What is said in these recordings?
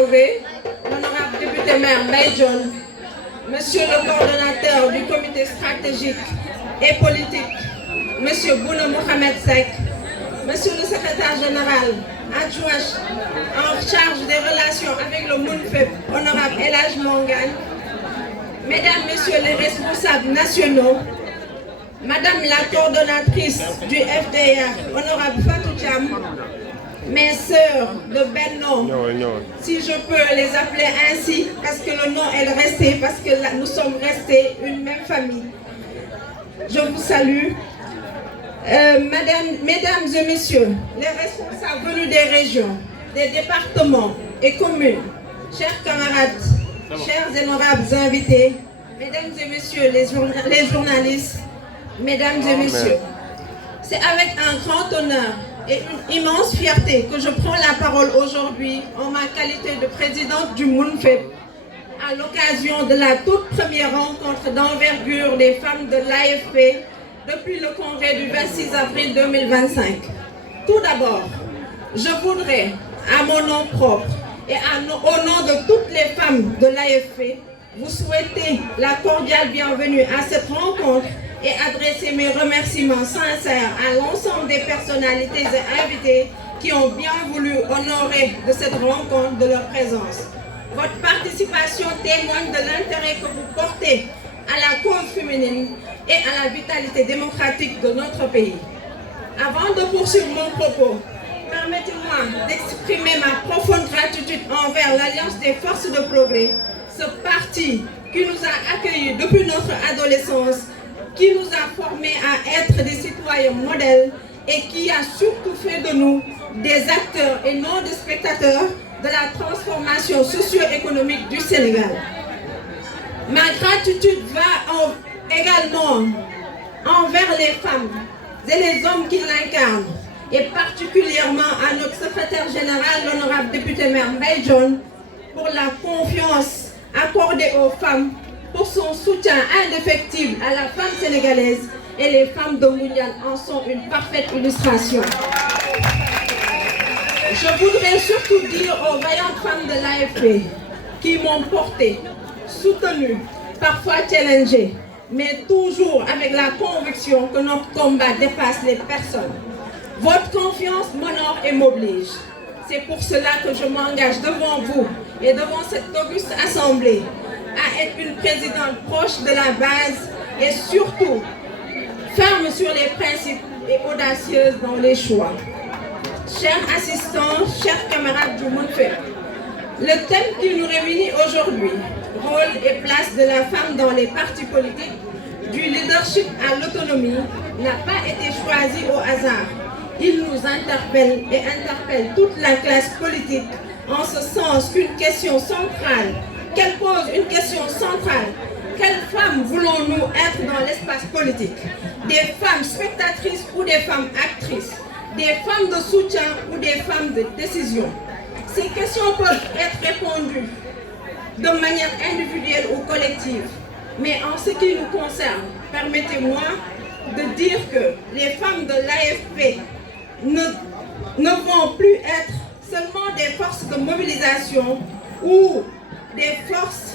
Progrès, l'honorable député maire Mbaye Dione, monsieur le coordonnateur du comité stratégique et politique, monsieur Bouna Mohamed Seck, monsieur le secrétaire général adjoint en charge des relations avec le MOUNFEP, honorable El Hadj Mangane, mesdames, messieurs les responsables nationaux, madame la coordonnatrice du FDA, honorable Fatou Thiam, mes sœurs de Benno, si je peux les appeler ainsi, parce que le nom est resté, parce que là, nous sommes restés une même famille. Je vous salue. Mesdames et messieurs, les responsables venus des régions, des départements et communes, chers camarades, chers et honorables invités, mesdames et messieurs les journalistes, mesdames et messieurs, c'est avec un grand honneur et une immense fierté que je prends la parole aujourd'hui en ma qualité de présidente du MOUNFEP à l'occasion de la toute première rencontre d'envergure des femmes de l'AFP depuis le congrès du 26 avril 2025. Tout d'abord, je voudrais, à mon nom propre et au nom de toutes les femmes de l'AFP, vous souhaiter la cordiale bienvenue à cette rencontre et adresser mes remerciements sincères à l'ensemble des personnalités et invités qui ont bien voulu honorer de cette rencontre de leur présence. Votre participation témoigne de l'intérêt que vous portez à la cause féminine et à la vitalité démocratique de notre pays. Avant de poursuivre mon propos, permettez-moi d'exprimer ma profonde gratitude envers l'Alliance des forces de progrès, ce parti qui nous a accueillis depuis notre adolescence, qui nous a formés à être des citoyens modèles et qui a surtout fait de nous des acteurs et non des spectateurs de la transformation socio-économique du Sénégal. Ma gratitude va également envers les femmes et les hommes qui l'incarnent, et particulièrement à notre secrétaire général, l'honorable député maire Mbaye Dione, pour la confiance accordée aux femmes, pour son soutien indéfectible à la femme sénégalaise, et les femmes de Ngoundiane en sont une parfaite illustration. Je voudrais surtout dire aux vaillantes femmes de l'AFP qui m'ont porté, soutenu, parfois challengé, mais toujours avec la conviction que notre combat dépasse les personnes. Votre confiance m'honore et m'oblige. C'est pour cela que je m'engage devant vous et devant cette auguste assemblée à être une présidente proche de la base et surtout ferme sur les principes et audacieuse dans les choix. Chers assistants, chers camarades du MOUNFEP, le thème qui nous réunit aujourd'hui, rôle et place de la femme dans les partis politiques, du leadership à l'autonomie, n'a pas été choisi au hasard. Il nous interpelle et interpelle toute la classe politique en ce sens qu'une question centrale, qu'elle pose une question centrale. Quelles femmes voulons-nous être dans l'espace politique? Des femmes spectatrices ou des femmes actrices? Des femmes de soutien ou des femmes de décision? Ces questions peuvent être répondues de manière individuelle ou collective. Mais en ce qui nous concerne, permettez-moi de dire que les femmes de l'AFP ne vont plus être seulement des forces de mobilisation ou des forces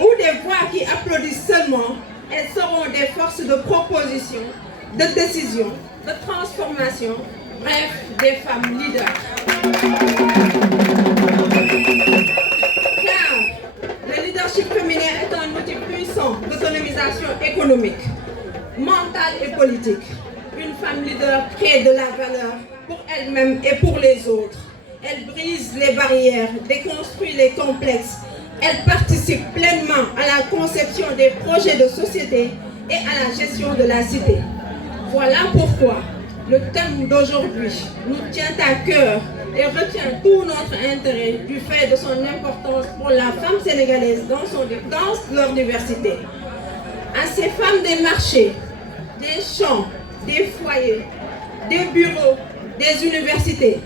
ou des voix qui applaudissent seulement. Elles seront des forces de proposition, de décision, de transformation, bref, des femmes leaders. Car le leadership féminin est un outil puissant d'autonomisation économique, mentale et politique. Une femme leader crée de la valeur pour elle-même et pour les autres. Elle brise les barrières, déconstruit les complexes. Elle participe pleinement à la conception des projets de société et à la gestion de la cité. Voilà pourquoi le thème d'aujourd'hui nous tient à cœur et retient tout notre intérêt du fait de son importance pour la femme sénégalaise dans leur diversité. À ces femmes des marchés, des champs, des foyers, des bureaux, des universités,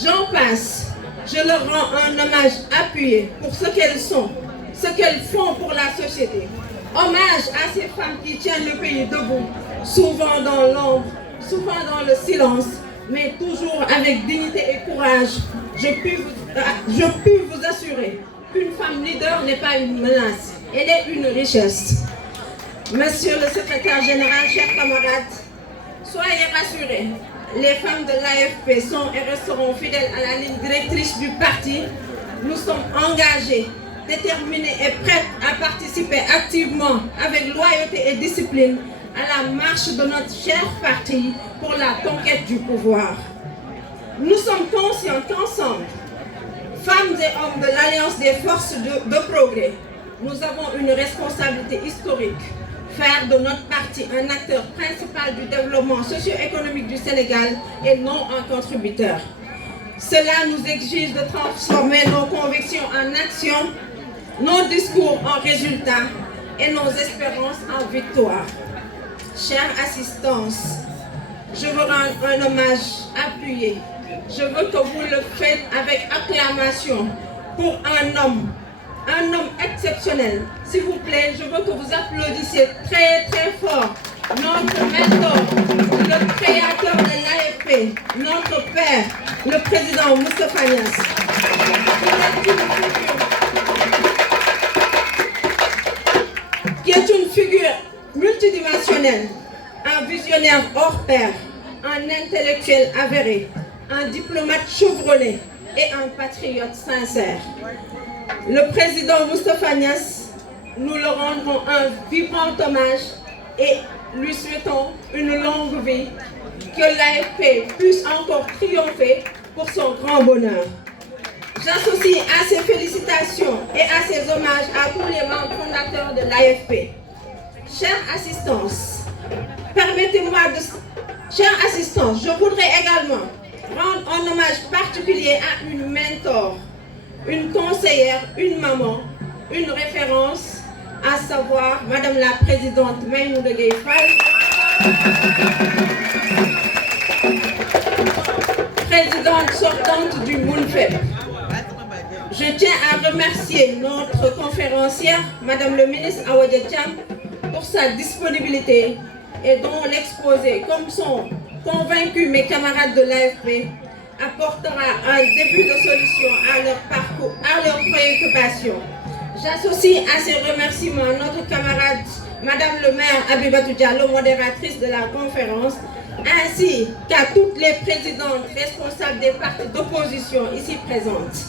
j'en passe, je leur rends un hommage appuyé pour ce qu'elles sont, ce qu'elles font pour la société. Hommage à ces femmes qui tiennent le pays debout, souvent dans l'ombre, souvent dans le silence, mais toujours avec dignité et courage. Je puis je puis vous assurer qu'une femme leader n'est pas une menace, elle est une richesse. Monsieur le secrétaire général, chers camarades, soyez rassurés, les femmes de l'AFP sont et resteront fidèles à la ligne directrice du parti. Nous sommes engagés, déterminés et prêts à participer activement avec loyauté et discipline à la marche de notre cher parti pour la conquête du pouvoir. Nous sommes conscients qu'ensemble, femmes et hommes de l'Alliance des forces de progrès, nous avons une responsabilité historique, faire de notre parti un acteur principal du développement socio-économique du Sénégal et non un contributeur. Cela nous exige de transformer nos convictions en actions, nos discours en résultats et nos espérances en victoire. Chère assistance, je vous rends un hommage appuyé. Je veux que vous le faites avec acclamation pour un homme exceptionnel. S'il vous plaît, je veux que vous applaudissiez très très fort notre mentor, le créateur de l'AFP, notre père, le président Moustapha Niasse. Qui est une figure multidimensionnelle, un visionnaire hors pair, un intellectuel avéré, un diplomate chevronné et un patriote sincère. Le président Moustapha Niasse, nous le rendrons un vibrant hommage et lui souhaitons une longue vie, que l'AFP puisse encore triompher pour son grand bonheur. J'associe à ces félicitations et à ces hommages à tous les membres fondateurs de l'AFP. Chère assistance, permettez-moi de... Chère assistance, je voudrais également rendre un hommage particulier à une mentor, une conseillère, une maman, une référence, à savoir Madame la Présidente Maïmouna Gueye Fall, présidente sortante du MOUNFEP. Je tiens à remercier notre conférencière, Madame le ministre Awadja Thiam, pour sa disponibilité et dont l'exposé, comme sont convaincus mes camarades de l'AFP, apportera un début de solution à leur parcours, à leurs préoccupations. J'associe à ces remerciements notre camarade Madame le maire Abibatou Diallo, modératrice de la conférence, ainsi qu'à toutes les présidentes responsables des partis d'opposition ici présentes.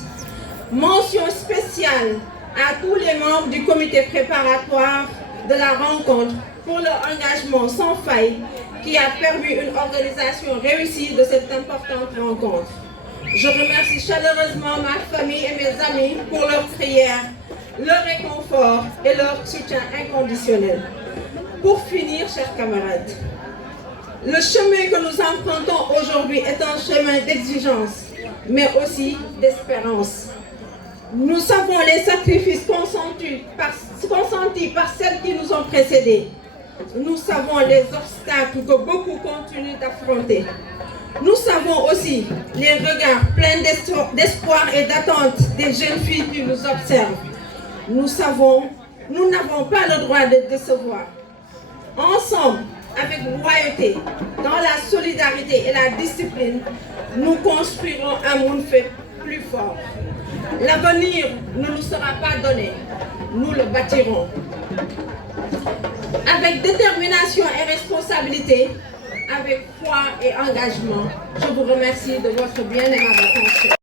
Mention spéciale à tous les membres du comité préparatoire de la rencontre pour leur engagement sans faille qui a permis une organisation réussie de cette importante rencontre. Je remercie chaleureusement ma famille et mes amis pour leurs prières, leur réconfort et leur soutien inconditionnel. Pour finir, chers camarades, le chemin que nous empruntons aujourd'hui est un chemin d'exigence, mais aussi d'espérance. Nous savons les sacrifices consentis par celles qui nous ont précédés. Nous savons les obstacles que beaucoup continuent d'affronter. Nous savons aussi les regards pleins d'espoir et d'attente des jeunes filles qui nous observent. Nous savons, nous n'avons pas le droit de décevoir. Ensemble, avec loyauté, dans la solidarité et la discipline, nous construirons un monde fait plus fort. L'avenir ne nous sera pas donné, nous le bâtirons. Avec détermination et responsabilité, avec foi et engagement, je vous remercie de votre bien-aimable attention.